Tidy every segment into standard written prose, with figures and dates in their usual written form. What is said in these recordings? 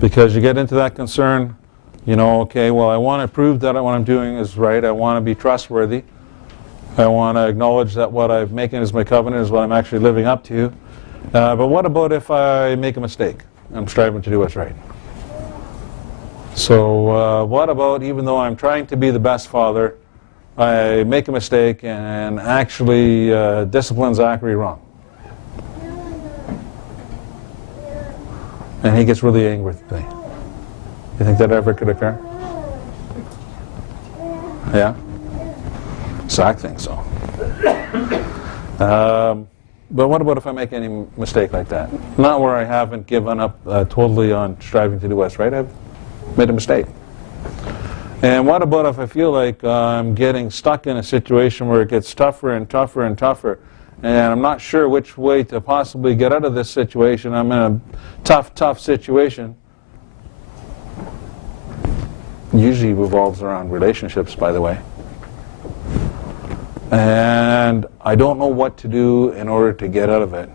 Because you get into that concern, you know, okay, well, I want to prove that what I'm doing is right. I want to be trustworthy. I want to acknowledge that what I'm making as my covenant is what I'm actually living up to. But what about if I make a mistake? I'm striving to do what's right. So what about, even though I'm trying to be the best father, I make a mistake and actually discipline Zachary wrong? And he gets really angry with me. You think that ever could occur? Yeah? Zach thinks so. But what about if I make any mistake like that? Not where I haven't given up totally on striving to do what's right. I've made a mistake. And what about if I feel like I'm getting stuck in a situation where it gets tougher and tougher and tougher, and I'm not sure which way to possibly get out of this situation? I'm in a tough situation. Usually revolves around relationships, by the way. And I don't know what to do in order to get out of it,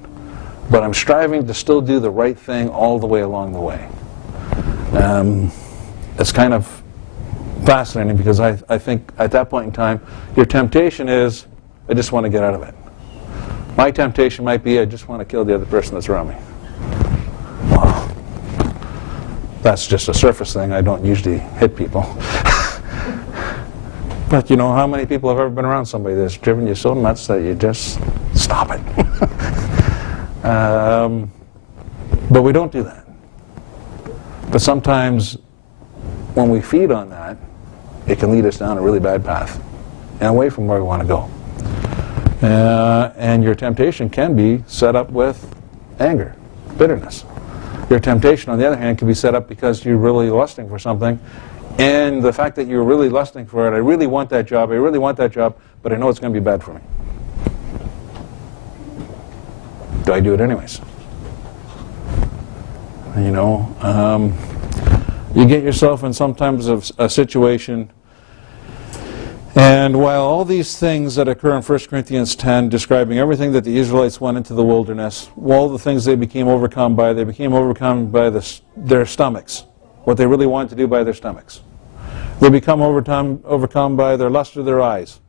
but I'm striving to still do the right thing all the way along the way. It's kind of fascinating, because I think at that point in time, your temptation is, I just want to get out of it. My temptation might be, I just want to kill the other person that's around me. Wow. That's just a surface thing. I don't usually hit people. But you know, how many people have ever been around somebody that's driven you so nuts that you just stop it? But we don't do that. But sometimes when we feed on that, it can lead us down a really bad path and away from where we want to go. And your temptation can be set up with anger, bitterness. Your temptation, on the other hand, can be set up because you're really lusting for something. And the fact that you're really lusting for it, I really want that job, but I know it's going to be bad for me. Do I do it anyways? You know, you get yourself in sometimes a situation, and while all these things that occur in 1 Corinthians 10, describing everything that the Israelites went into the wilderness, all the things they became overcome by their stomachs, what they really wanted to do by their stomachs. They become overcome by their lust of their eyes.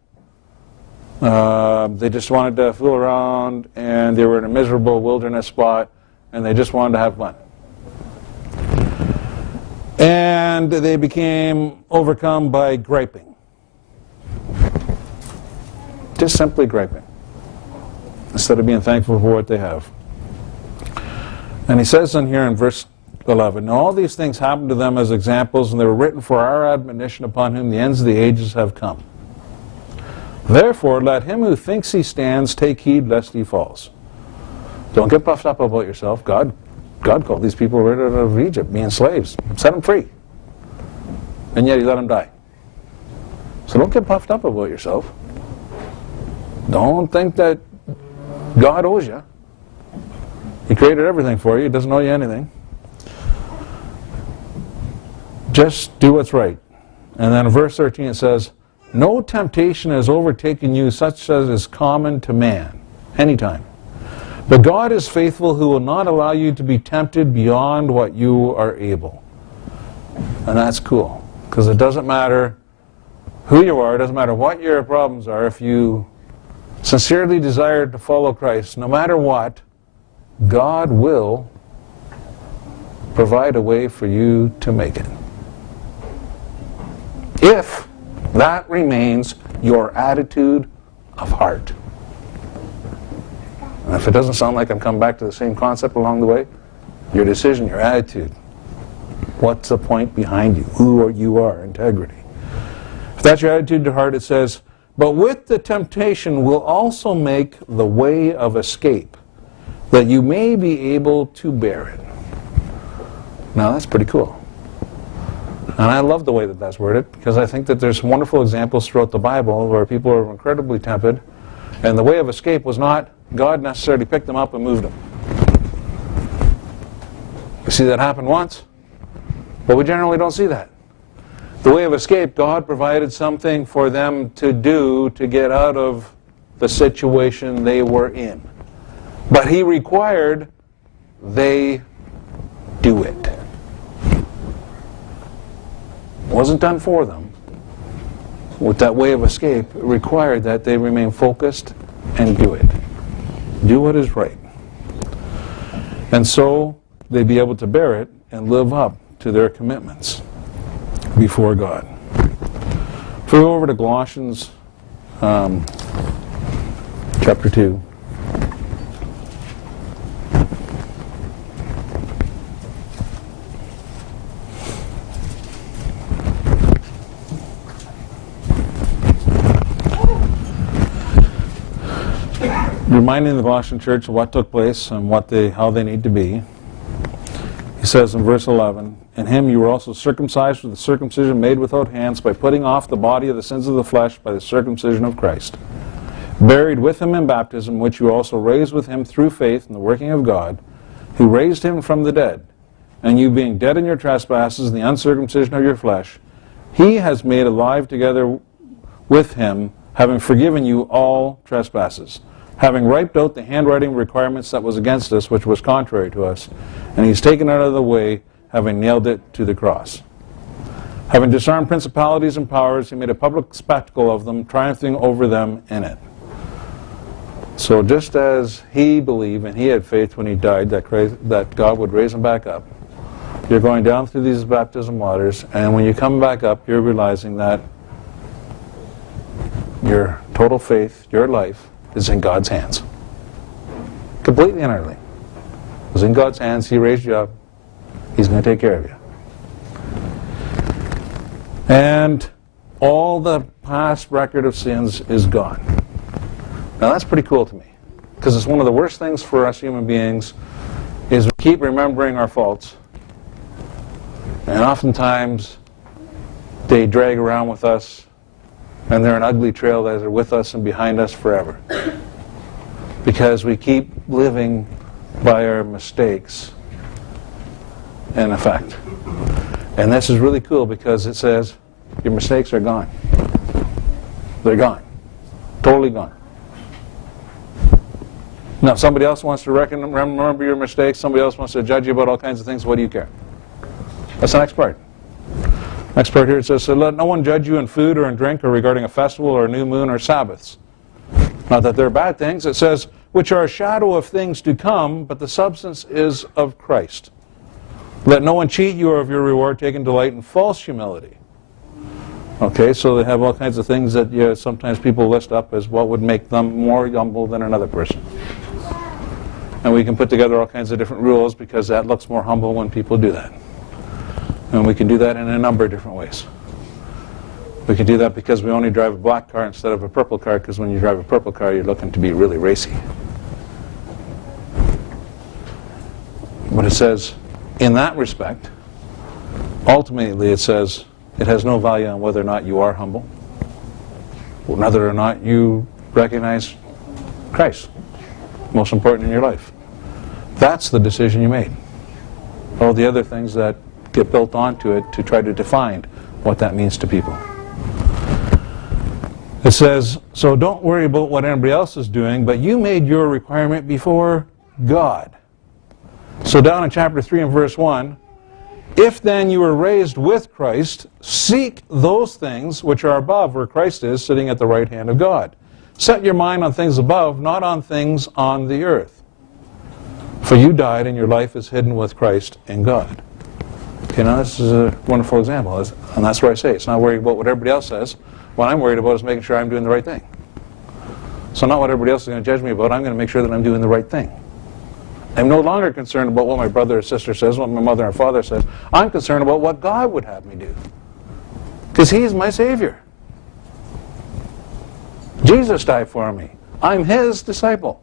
They just wanted to fool around, and they were in a miserable wilderness spot, and they just wanted to have fun. And they became overcome by griping. Just simply griping, instead of being thankful for what they have. And he says in here in verse 11, "Now all these things happened to them as examples, and they were written for our admonition, upon whom the ends of the ages have come. Therefore, let him who thinks he stands take heed lest he falls." Don't get puffed up about yourself. God called these people right out of Egypt, being slaves. Set them free. And yet he let them die. So don't get puffed up about yourself. Don't think that God owes you. He created everything for you. He doesn't owe you anything. Just do what's right. And then in verse 13 it says, "No temptation has overtaken you such as is common to man," anytime. "But God is faithful, who will not allow you to be tempted beyond what you are able." And that's cool, because it doesn't matter who you are, it doesn't matter what your problems are, if you sincerely desire to follow Christ, no matter what, God will provide a way for you to make it. If that remains your attitude of heart. And if it doesn't sound like I'm coming back to the same concept along the way, your decision, your attitude, what's the point behind you, who you are, integrity. If that's your attitude to heart, it says, "But with the temptation will also make the way of escape, that you may be able to bear it." Now that's pretty cool. And I love the way that that's worded, because I think that there's wonderful examples throughout the Bible where people are incredibly tempted, and the way of escape was not God necessarily picked them up and moved them. You see that happen once, but we generally don't see that. The way of escape, God provided something for them to do to get out of the situation they were in. But He required they do it. wasn't done for them. With that way of escape, it required that they remain focused and do it. Do what is right. And so they'd be able to bear it and live up to their commitments before God. If we go over to Colossians chapter 2. Reminding the Colossian church of what took place and how they need to be. He says in verse 11, "In him you were also circumcised with the circumcision made without hands, by putting off the body of the sins of the flesh by the circumcision of Christ. Buried with him in baptism, which you also raised with him through faith in the working of God, who raised him from the dead. And you being dead in your trespasses and the uncircumcision of your flesh, he has made alive together with him, having forgiven you all trespasses, having wiped out the handwriting requirements that was against us, which was contrary to us, and he's taken it out of the way, having nailed it to the cross. Having disarmed principalities and powers, he made a public spectacle of them, triumphing over them in it." So just as he believed and he had faith when he died that God would raise him back up, you're going down through these baptism waters, and when you come back up, you're realizing that your total faith, your life, is in God's hands. Completely and utterly. It was in God's hands. He raised you up. He's going to take care of you. And all the past record of sins is gone. Now that's pretty cool to me, because it's one of the worst things for us human beings is we keep remembering our faults, and oftentimes they drag around with us, and they're an ugly trail that are with us and behind us forever, because we keep living by our mistakes in effect. And this is really cool because it says your mistakes are gone. They're gone. Totally gone. Now, if somebody else wants to remember your mistakes, somebody else wants to judge you about all kinds of things, what do you care? That's the next part. Next part here, it says, "So let no one judge you in food or in drink or regarding a festival or a new moon or Sabbaths." Not that they're bad things. It says, "which are a shadow of things to come, but the substance is of Christ. Let no one cheat you of your reward, taking delight in false humility." Okay, so they have all kinds of things that sometimes people list up as what would make them more humble than another person. And we can put together all kinds of different rules because that looks more humble when people do that. And we can do that in a number of different ways. We can do that because we only drive a black car instead of a purple car, because when you drive a purple car, you're looking to be really racy. But it says, in that respect, ultimately it says, it has no value on whether or not you are humble, or whether or not you recognize Christ, most important in your life. That's the decision you made. All the other things that get built onto it to try to define what that means to people. It says, so don't worry about what anybody else is doing, but you made your requirement before God. So down in chapter 3 and verse 1, "If then you were raised with Christ, seek those things which are above, where Christ is, sitting at the right hand of God. Set your mind on things above, not on things on the earth. For you died, and your life is hidden with Christ in God." Okay, now this is a wonderful example, and that's where I say it's not worried about what everybody else says. What I'm worried about is making sure I'm doing the right thing. So not what everybody else is going to judge me about, I'm going to make sure that I'm doing the right thing. I'm no longer concerned about what my brother or sister says, what my mother or father says. I'm concerned about what God would have me do. Because He's my Savior. Jesus died for me. I'm His disciple.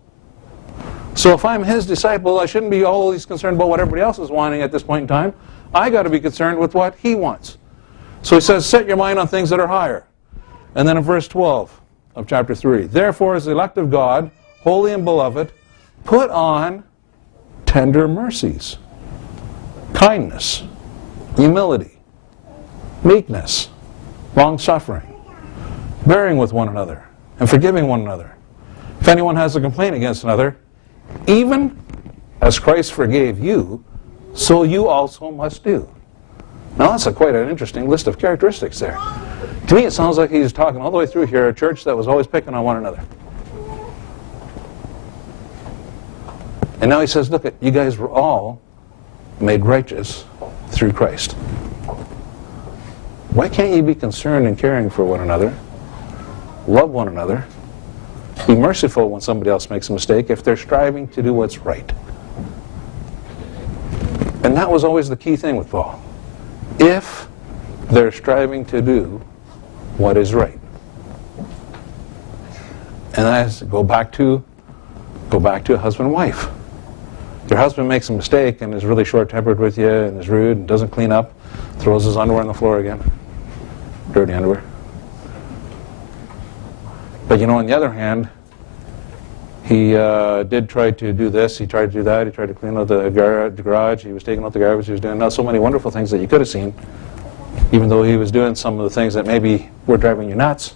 So if I'm His disciple, I shouldn't be always concerned about what everybody else is wanting at this point in time. I got to be concerned with what He wants. So He says, set your mind on things that are higher. And then in verse 12 of chapter 3, "Therefore, as the elect of God, holy and beloved, put on tender mercies, kindness, humility, meekness, long-suffering, bearing with one another, and forgiving one another. If anyone has a complaint against another, even as Christ forgave you, so you also must do." Now that's quite an interesting list of characteristics there. To me, it sounds like he's talking all the way through here, a church that was always picking on one another. And now he says, look, you guys were all made righteous through Christ. Why can't you be concerned and caring for one another? Love one another. Be merciful when somebody else makes a mistake if they're striving to do what's right. And that was always the key thing with Paul. If they're striving to do what is right. And that is go back to a husband and wife. Your husband makes a mistake and is really short-tempered with you and is rude and doesn't clean up, throws his underwear on the floor again. Dirty underwear. But you know, on the other hand, he did try to do this, he tried to do that, he tried to clean out the garage, he was taking out the garbage, he was doing so many wonderful things that you could have seen, even though he was doing some of the things that maybe were driving you nuts.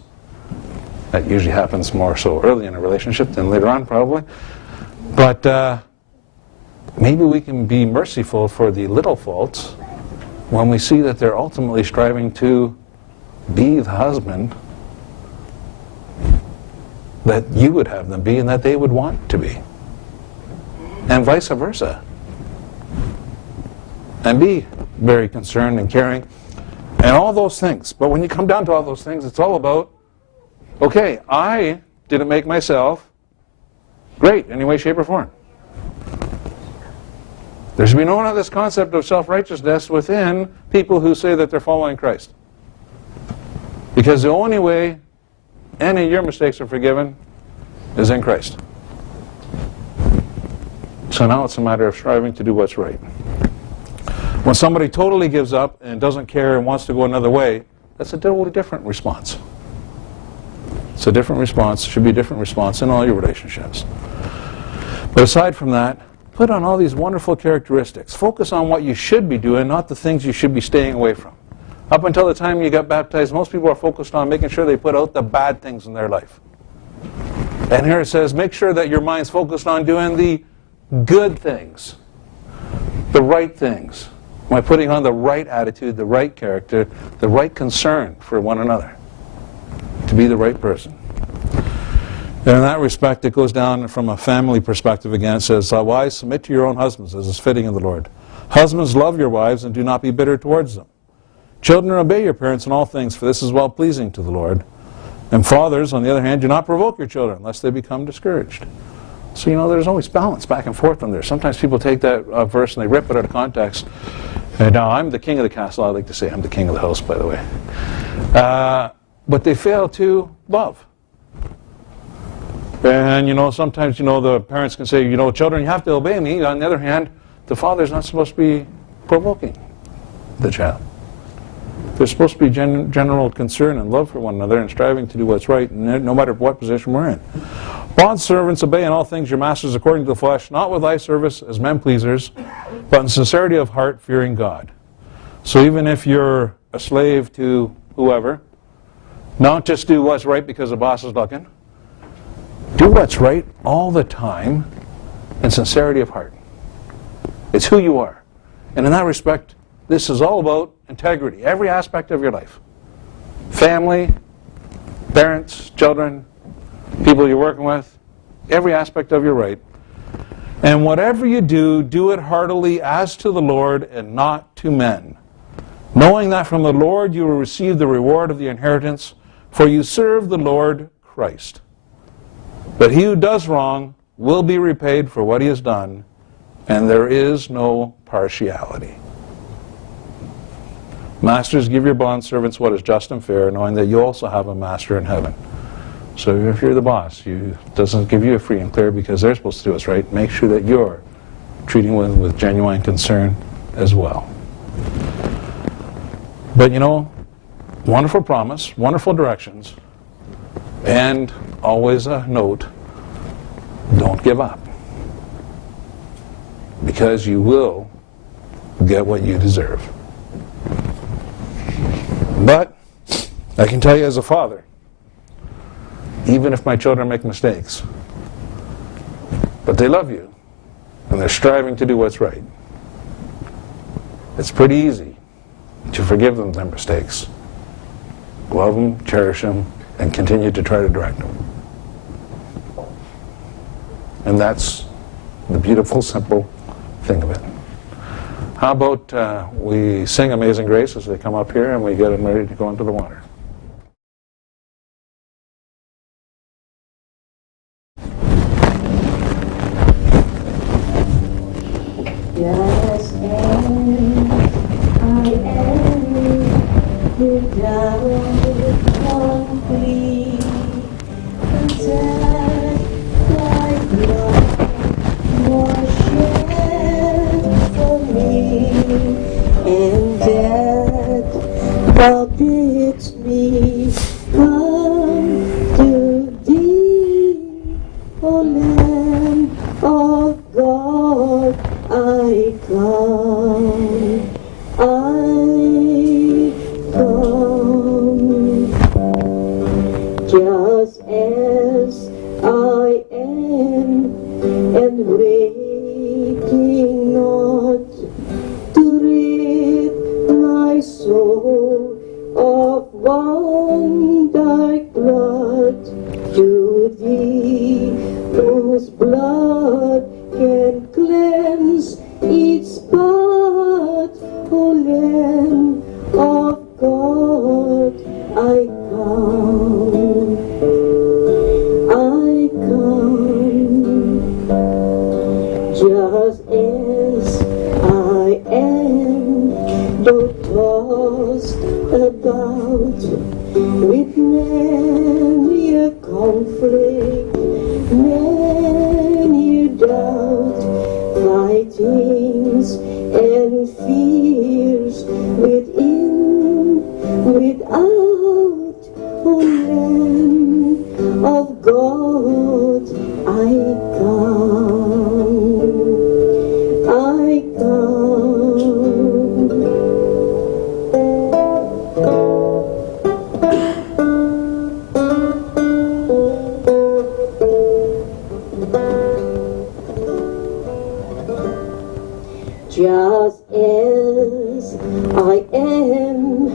That usually happens more so early in a relationship than later on, probably. But maybe we can be merciful for the little faults when we see that they're ultimately striving to be the husband that you would have them be and that they would want to be. And vice versa. And be very concerned and caring and all those things. But when you come down to all those things, it's all about, okay, I didn't make myself great in any way, shape, or form. There should be none of this concept of self-righteousness within people who say that they're following Christ. Because the only way any of your mistakes are forgiven is in Christ. So now it's a matter of striving to do what's right. When somebody totally gives up and doesn't care and wants to go another way, that's a totally different response. It's a different response, should be a different response in all your relationships. But aside from that, put on all these wonderful characteristics. Focus on what you should be doing, not the things you should be staying away from. Up until the time you got baptized, most people are focused on making sure they put out the bad things in their life. And here it says, make sure that your mind's focused on doing the good things, the right things, by putting on the right attitude, the right character, the right concern for one another, to be the right person. And in that respect, it goes down from a family perspective again. It says, wives, submit to your own husbands, as is fitting in the Lord. Husbands, love your wives, and do not be bitter towards them. Children, obey your parents in all things, for this is well-pleasing to the Lord. And fathers, on the other hand, do not provoke your children, lest they become discouraged. So, you know, there's always balance back and forth on there. Sometimes people take that verse and they rip it out of context. And now, I'm the king of the castle. I like to say I'm the king of the house, by the way. But they fail to love. And, you know, sometimes, you know, the parents can say, you know, children, you have to obey me. On the other hand, the father's not supposed to be provoking the child. There's supposed to be general concern and love for one another and striving to do what's right, no matter what position we're in. Bondservants, obey in all things your masters according to the flesh, not with eye service as men pleasers, but in sincerity of heart, fearing God. So even if you're a slave to whoever, not just do what's right because the boss is looking. Do what's right all the time in sincerity of heart. It's who you are. And in that respect, this is all about integrity, every aspect of your life. Family, parents, children, people you're working with, every aspect of your right. And whatever you do, do it heartily as to the Lord and not to men, knowing that from the Lord you will receive the reward of the inheritance, for you serve the Lord Christ. But he who does wrong will be repaid for what he has done, and there is no partiality. Masters, give your bondservants what is just and fair, knowing that you also have a master in heaven. So if you're the boss, it doesn't give you a free and clear because they're supposed to do what's right. Make sure that you're treating them with genuine concern as well. But you know, wonderful promise, wonderful directions, and always a note, don't give up. Because you will get what you deserve. But I can tell you as a father, even if my children make mistakes, but they love you, and they're striving to do what's right, it's pretty easy to forgive them their mistakes, love them, cherish them, and continue to try to direct them. And that's the beautiful, simple thing of it. How about we sing Amazing Grace as they come up here and we get them ready to go into the water. Just as I am without complete content, thy blood was shed for me, and death thou bidst me come to thee, O Lamb of God. I come, just as I am, and waking not to rid my soul of one dark blood, to thee whose blood can cleanse each spot, O Lamb of God. I come, just as I am, though tossed about with many a conflict, many a doubt, fightings and fears within, without, O Lamb of God. I come, just as I am,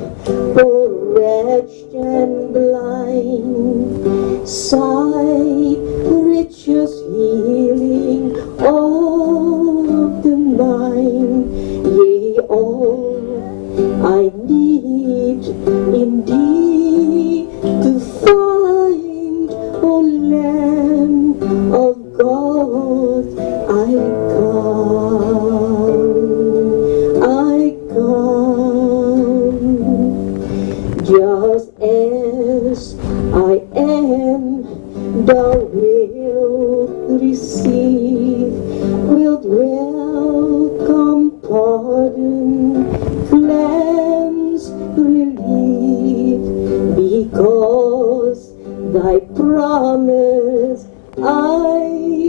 poor, wretched and blind, sight, riches, healing, all of the mind, yea, all I need in thee to find, O Lamb of God. I come, just as I am, thou wilt receive, wilt welcome, pardon, cleanse, relieve, because thy promise I